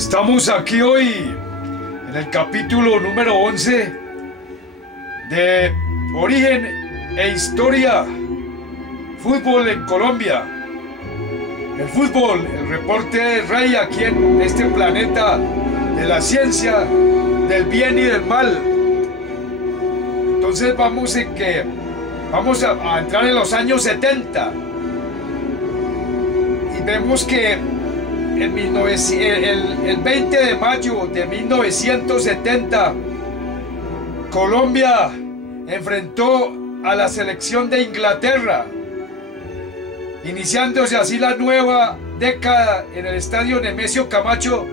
Estamos aquí hoy en el capítulo número 11 de Origen e Historia, Fútbol en Colombia. El fútbol, el reporte rey aquí en este planeta de la ciencia, del bien y del mal. Entonces vamos a entrar en los años 70 y vemos que el 20 de mayo de 1970 Colombia enfrentó a la selección de Inglaterra, iniciándose así la nueva década en el estadio Nemesio Camacho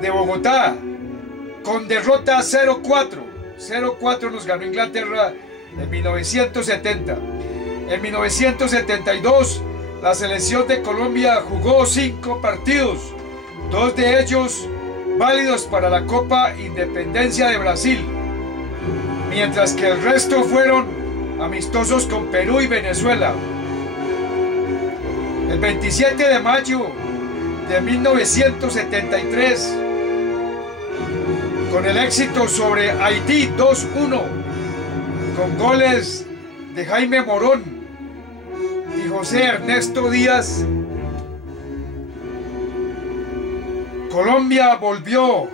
de Bogotá, con derrota 0-4. 0-4 nos ganó Inglaterra en 1970. En 1972 la selección de Colombia jugó 5 partidos, 2 de ellos válidos para la Copa Independencia de Brasil, mientras que el resto fueron amistosos con Perú y Venezuela. El 27 de mayo de 1973, con el éxito sobre Haití 2-1, con goles de Jaime Morón y José Ernesto Díaz, Colombia volvió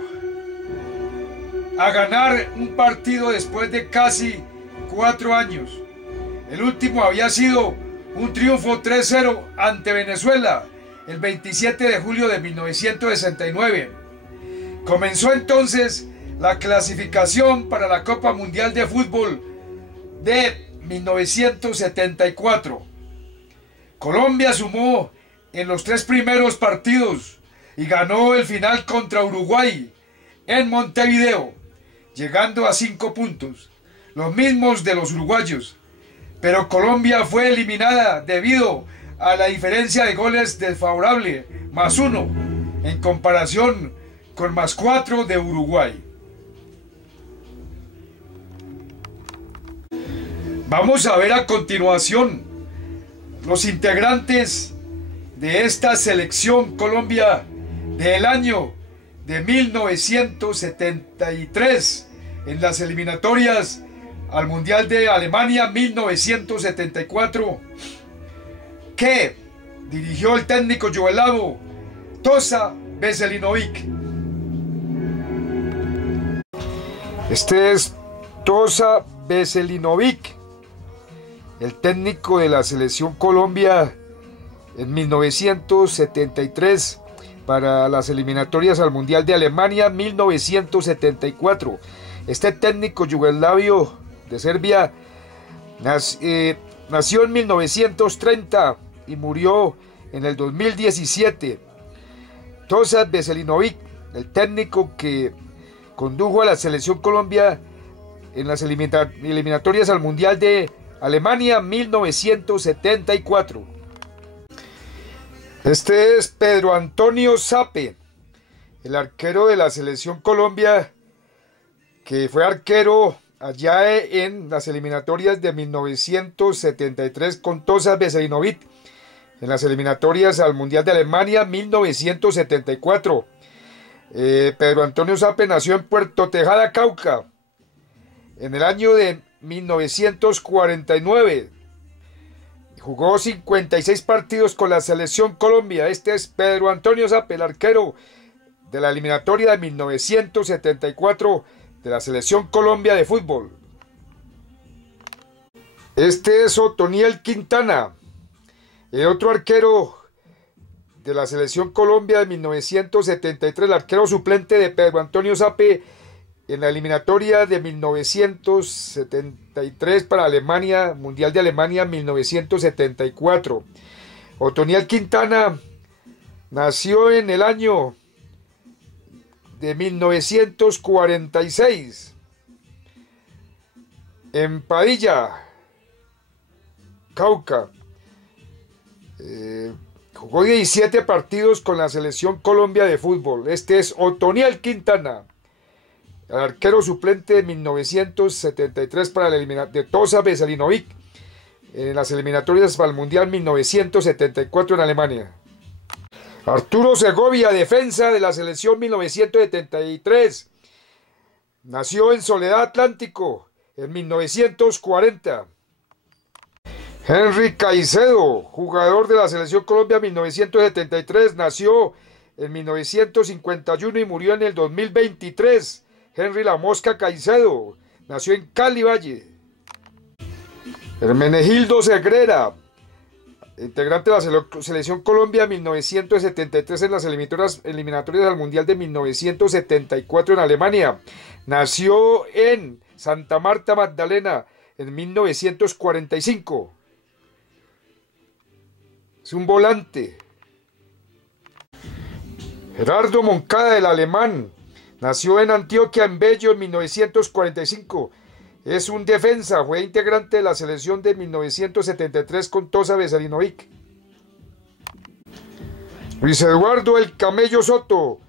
a ganar un partido después de casi 4 años. El último había sido un triunfo 3-0 ante Venezuela el 27 de julio de 1969. Comenzó entonces la clasificación para la Copa Mundial de Fútbol de 1974. Colombia sumó en los 3 primeros partidos y ganó el final contra Uruguay en Montevideo, llegando a 5 puntos, los mismos de los uruguayos. Pero Colombia fue eliminada debido a la diferencia de goles desfavorable, +1, en comparación con +4 de Uruguay. Vamos a ver a continuación los integrantes de esta selección Colombia del año de 1973 en las eliminatorias al Mundial de Alemania 1974, que dirigió el técnico yugoslavo Toša Veselinović. Este es Toša Veselinović, el técnico de la selección Colombia en 1973 para las eliminatorias al Mundial de Alemania 1974. Este técnico yugoslavio de Serbia nació en 1930 y murió en el 2017. Toša Veselinović, el técnico que condujo a la selección Colombia en las eliminatorias al Mundial de Alemania 1974. Este es Pedro Antonio Sape, el arquero de la selección Colombia, que fue arquero allá en las eliminatorias de 1973 con Toša Veselinović, en las eliminatorias al Mundial de Alemania 1974. Pedro Antonio Sape nació en Puerto Tejada, Cauca, en el año de 1949. Jugó 56 partidos con la selección Colombia. Este es Pedro Antonio Sape, el arquero de la eliminatoria de 1974 de la selección Colombia de fútbol. Este es Otoniel Quintana, el otro arquero de la selección Colombia de 1973, el arquero suplente de Pedro Antonio Sape en la eliminatoria de 1973 para Alemania, Mundial de Alemania 1974. Otoniel Quintana nació en el año de 1946 en Padilla, Cauca. Jugó 17 partidos con la selección Colombia de fútbol. Este es Otoniel Quintana, el arquero suplente de 1973 para la eliminatoria de Toša Veselinović en las eliminatorias para el Mundial 1974 en Alemania. Arturo Segovia, defensa de la selección 1973. Nació en Soledad Atlántico en 1940. Henry Caicedo, jugador de la selección Colombia 1973, nació en 1951 y murió en el 2023. Henry La Mosca Caicedo, nació en Cali Valle. Hermenegildo Segrera, integrante de la selección Colombia 1973 en las eliminatorias al Mundial de 1974 en Alemania. Nació en Santa Marta, Magdalena, en 1945. Es un volante. Gerardo Moncada, el alemán, nació en Antioquia, en Bello, en 1945. Es un defensa, fue integrante de la selección de 1973 con Tosa Veselinovic. Luis Eduardo El Camello Soto,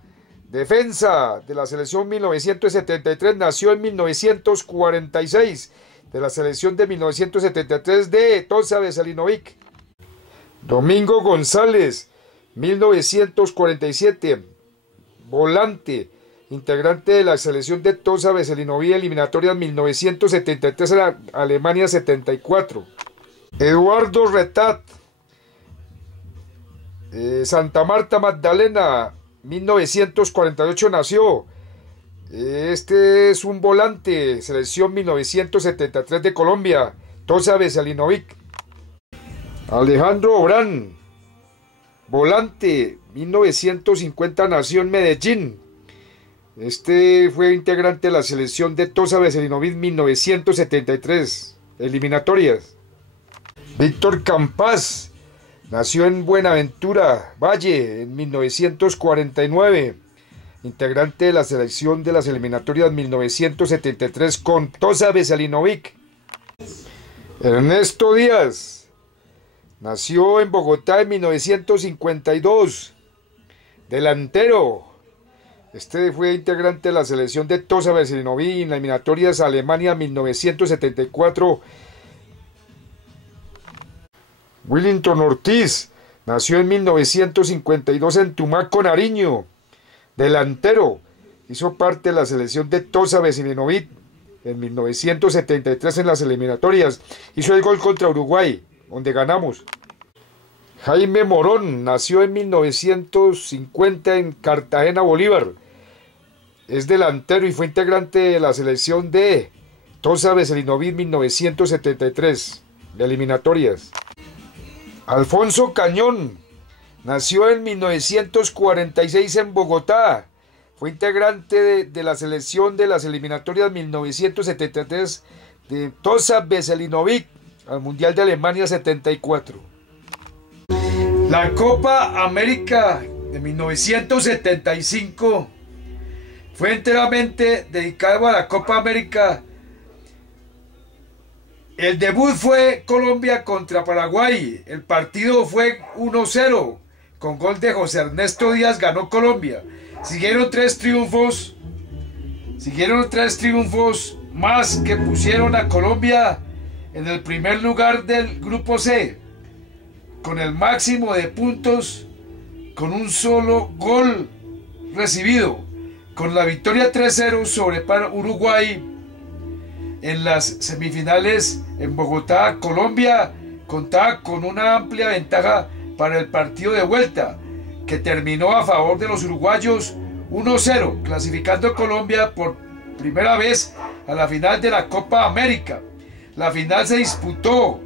defensa de la selección 1973, nació en 1946, de la selección de 1973 de Tosa Veselinovic. Domingo González, 1947, volante, integrante de la selección de Tosa Veselinovic, eliminatorias 1973 a Alemania 74. Eduardo Retat, Santa Marta, Magdalena, 1948 nació. Este es un volante, selección 1973 de Colombia, Tosa Veselinovic. Alejandro Obrán, volante, 1950 nació en Medellín. Este fue integrante de la selección de Tosa Veselinovic 1973, eliminatorias. Víctor Campas, nació en Buenaventura, Valle, en 1949, integrante de la selección de las eliminatorias 1973 con Tosa Veselinovic. Ernesto Díaz, nació en Bogotá en 1952, delantero. Este fue integrante de la selección de Tosa Veselinovic en las eliminatorias Alemania 1974. Willington Ortiz, nació en 1952 en Tumaco, Nariño, delantero. Hizo parte de la selección de Tosa Veselinovic en 1973 en las eliminatorias. Hizo el gol contra Uruguay, donde ganamos. Jaime Morón, nació en 1950 en Cartagena, Bolívar. Es delantero y fue integrante de la selección de Tosa Veselinovic 1973, de eliminatorias. Alfonso Cañón, nació en 1946 en Bogotá. Fue integrante de la selección de las eliminatorias 1973 de Tosa Veselinovic al Mundial de Alemania 74. La Copa América de 1975 fue enteramente dedicado a la Copa América. El debut fue Colombia contra Paraguay. El partido fue 1-0. Con gol de José Ernesto Díaz ganó Colombia. Siguieron tres triunfos más que pusieron a Colombia en el primer lugar del grupo C, con el máximo de puntos, con un solo gol recibido, con la victoria 3-0 sobre Uruguay. En las semifinales en Bogotá, Colombia contaba con una amplia ventaja para el partido de vuelta, que terminó a favor de los uruguayos 1-0, clasificando Colombia por primera vez a la final de la Copa América. La final se disputó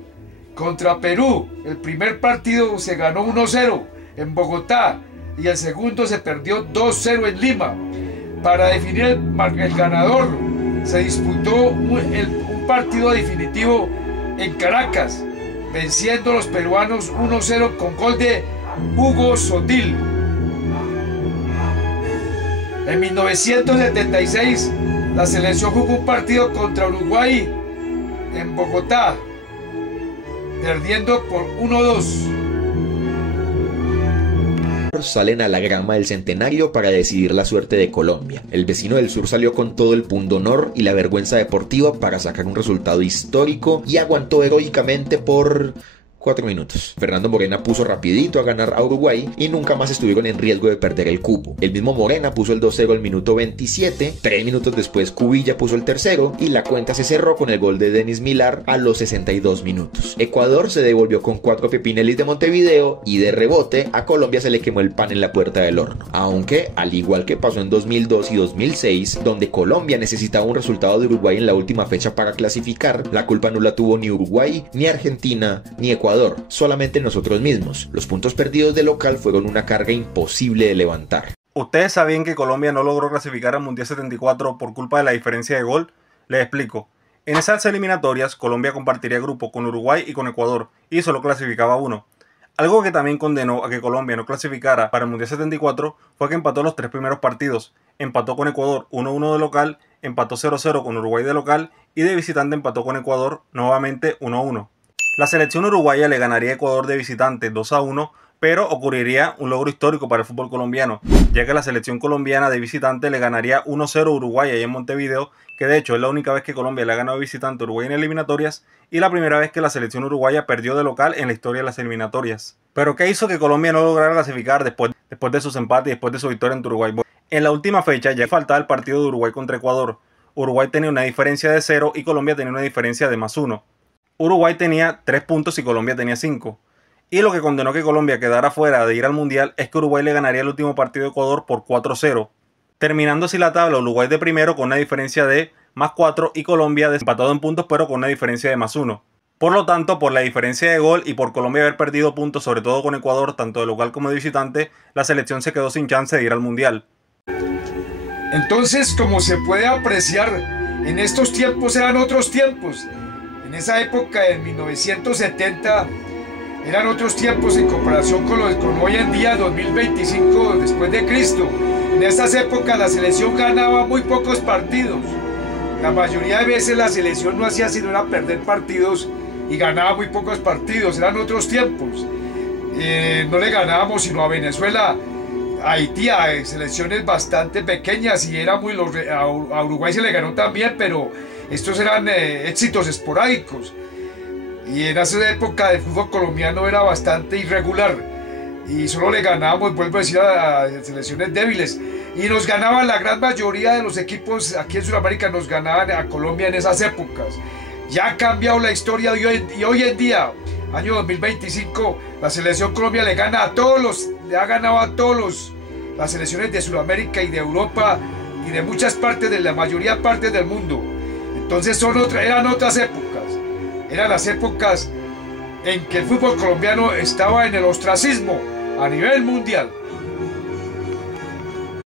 contra Perú. El primer partido se ganó 1-0 en Bogotá y el segundo se perdió 2-0 en Lima. Para definir el ganador se disputó un partido definitivo en Caracas, venciendo a los peruanos 1-0 con gol de Hugo Sotil. En 1976 la selección jugó un partido contra Uruguay en Bogotá, perdiendo por 1-2. Salen a la grama del Centenario para decidir la suerte de Colombia. El vecino del sur salió con todo el pundonor y la vergüenza deportiva para sacar un resultado histórico y aguantó heroicamente por 4 minutos. Fernando Morena puso rapidito a ganar a Uruguay y nunca más estuvieron en riesgo de perder el cupo. El mismo Morena puso el 2-0 al minuto 27, 3 minutos después Cubilla puso el tercero y la cuenta se cerró con el gol de Denis Millar a los 62 minutos. Ecuador se devolvió con 4 Pepinellis de Montevideo y de rebote a Colombia se le quemó el pan en la puerta del horno. Aunque, al igual que pasó en 2002 y 2006, donde Colombia necesitaba un resultado de Uruguay en la última fecha para clasificar, la culpa no la tuvo ni Uruguay, ni Argentina, ni Ecuador, solamente nosotros mismos. Los puntos perdidos de local fueron una carga imposible de levantar. ¿Ustedes sabían que Colombia no logró clasificar al Mundial 74 por culpa de la diferencia de gol? Les explico. En esas eliminatorias, Colombia compartiría grupo con Uruguay y con Ecuador, y solo clasificaba uno. Algo que también condenó a que Colombia no clasificara para el Mundial 74 fue que empató los 3 primeros partidos. Empató con Ecuador 1-1 de local, empató 0-0 con Uruguay de local y de visitante empató con Ecuador nuevamente 1-1. La selección uruguaya le ganaría a Ecuador de visitante 2-1, pero ocurriría un logro histórico para el fútbol colombiano, ya que la selección colombiana de visitante le ganaría 1-0 a Uruguay ahí en Montevideo, que de hecho es la única vez que Colombia le ha ganado de visitante a Uruguay en eliminatorias y la primera vez que la selección uruguaya perdió de local en la historia de las eliminatorias. Pero ¿qué hizo que Colombia no lograra clasificar después de sus empates y después de su victoria ante Uruguay? En la última fecha ya faltaba el partido de Uruguay contra Ecuador. Uruguay tenía una diferencia de 0 y Colombia tenía una diferencia de +1. Uruguay tenía 3 puntos y Colombia tenía 5. Y lo que condenó que Colombia quedara fuera de ir al Mundial es que Uruguay le ganaría el último partido de Ecuador por 4-0. Terminando así la tabla, Uruguay de primero con una diferencia de +4 y Colombia desempatado en puntos pero con una diferencia de +1. Por lo tanto, por la diferencia de gol y por Colombia haber perdido puntos, sobre todo con Ecuador, tanto de local como de visitante, la selección se quedó sin chance de ir al Mundial. Entonces, como se puede apreciar, en estos tiempos eran otros tiempos. En esa época, en 1970, eran otros tiempos en comparación con hoy en día, 2025 después de Cristo. En estas épocas la selección ganaba muy pocos partidos. La mayoría de veces la selección no hacía sino era perder partidos y ganaba muy pocos partidos. Eran otros tiempos. No le ganábamos sino a Venezuela, a Haití, a selecciones bastante pequeñas, y era a Uruguay se le ganó también, pero estos eran éxitos esporádicos. Y en esa época el fútbol colombiano era bastante irregular y solo le ganábamos, vuelvo a decir, a selecciones débiles, y nos ganaban la gran mayoría de los equipos aquí en Sudamérica, nos ganaban a Colombia en esas épocas. Ya ha cambiado la historia y hoy en día, año 2025, la selección Colombia le gana a todos le ha ganado a todos las selecciones de Sudamérica y de Europa y de muchas partes, de la mayoría partes del mundo. Entonces eran otras épocas. Eran las épocas en que el fútbol colombiano estaba en el ostracismo a nivel mundial.